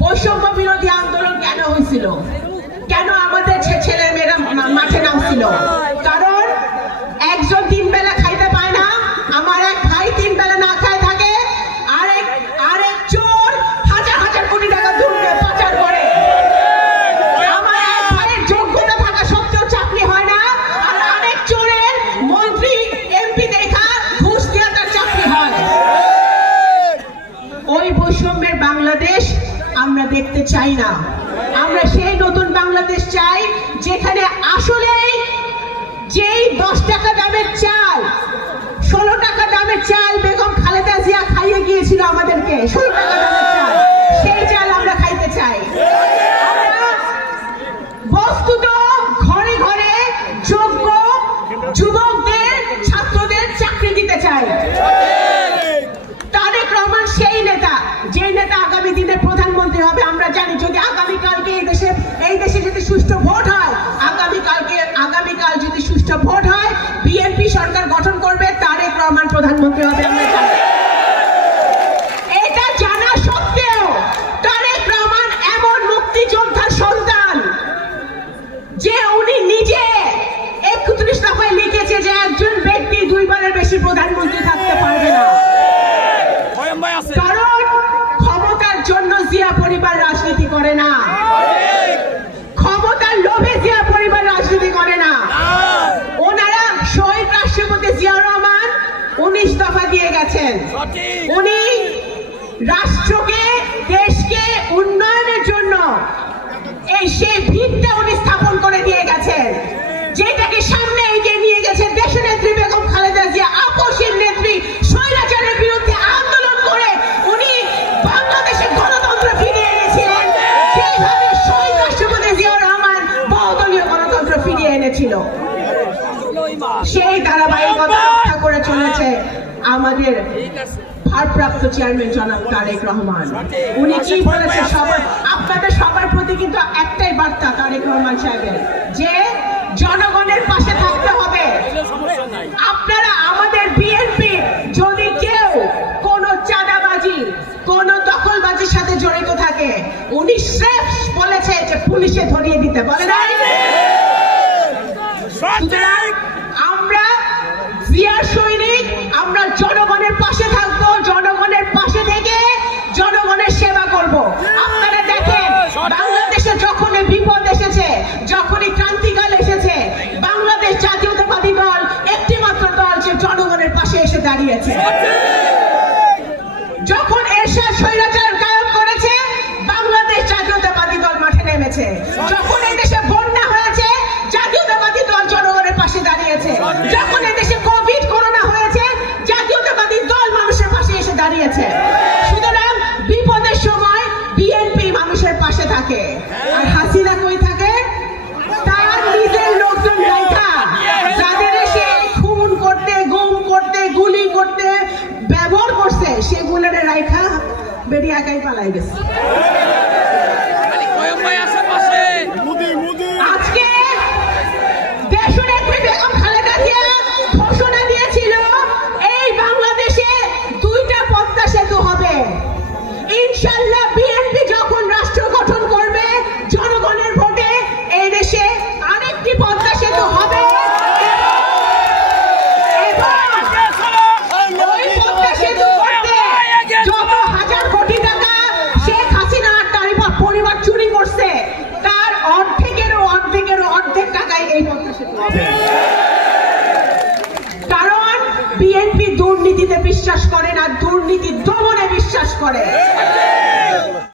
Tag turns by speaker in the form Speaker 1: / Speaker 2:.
Speaker 1: বৈষম্য বিরোধী আন্দোলন কেন হয়েছিল? কেন আমাদের ছেলে মেয়েরা মাঠে নামছিল? কারণ একজন তিন চাই না। আমরা সেই নতুন বাংলাদেশ চাই, যেখানে আসলেই যেই দশ টাকা দামের চাল, ষোলো টাকা দামের চাল বেগম খালেদা জিয়া খাইয়ে গিয়েছিল আমাদেরকে, ষোলো টাকা দামের চাল, সেই চাল আমরা খাইতে চাই। বস্তুত ঘরে ঘরে যোগ্য যুবকদের ছাত্রদের চাকরি দিতে চাই তারেক রহমান সেই নেতা যে নেতা আগামী দিনে প্রধানমন্ত্রী হবে আমরা জানি যদি আগামী কালকে এই দেশে এই দেশে যদি সুষ্ঠু ভোট হয় আগামী কালকে আগামীকাল যদি সুষ্ঠু ভোট হয় বিএনপি সরকার গঠন করবে, তারেক রহমান প্রধানমন্ত্রী হবে এটা জানা সত্ত্বেও তারেক রহমান এমন মুক্তিযোদ্ধার সন্তান যে উনি নিজে একত্রিশ দফায় লিখেছে যে একজন ব্যক্তি দুইবারের বেশি প্রধানমন্ত্রী থাকতে পারবে না। উনি রাষ্ট্রকে, দেশকে উন্নয়নের জন্য এই সেই ভিতটা উনি স্থাপন করে দিয়ে গেছেন। যেটাকে সামনে এগিয়ে নিয়ে গেছেন দেশনেত্রী বেগম খালেদা জিয়া আপসীর নেত্রী স্বৈরাচারের বিরুদ্ধে আন্দোলন করে উনি বাংলাদেশে গণতন্ত্র ফিরিয়ে এনেছিলেন। সেইভাবে শহীদ রাষ্ট্রপতি জিয়া রহমান বহুদলীয় গণতন্ত্র ফিরিয়ে এনেছিল। সেই ধারাবাহিকতা করে চলেছে। আমাদের ভারপ্রাপ্ত চেয়ারম্যান জনাব তারেক রহমান। উনি কি বলেছে? সবার আপনাদের সবার প্রতি কিন্তু একটাই বার্তা, তারেক রহমান সাহেবের, যে জনগণের পাশে থাকতে হবে। আপনারা আমাদের বিএনপি যদি কেউ কোন চাঁদাবাজি, কোন দখলবাজির সাথে জড়িত থাকে, উনি স্রেফ বলেছে যে পুলিশে ধরিয়ে দিতে। বলে নাই দাঁড়িয়েছে যখন এরশাদ স্বৈরাচার কায়েম করেছে, বাংলাদেশ জাতীয়তাবাদী দল মাঠে নেমেছে। যখন এই দেশে বন্যা হয়েছে, জাতীয়তাবাদী দল জনগণের পাশে দাঁড়িয়েছে। যখন এই দেশে কোভিড, করোনা হয়েছে, জাতীয়তাবাদী দল মানুষের পাশে এসে দাঁড়িয়েছে। সুতরাং বিপদের সময় বিএনপি মানুষের পাশে থাকে। বেরিয়ে একাই পালাই গেছে। বিএনপি দুর্নীতিতে বিশ্বাস করে না দুর্নীতি দমনে বিশ্বাস করে।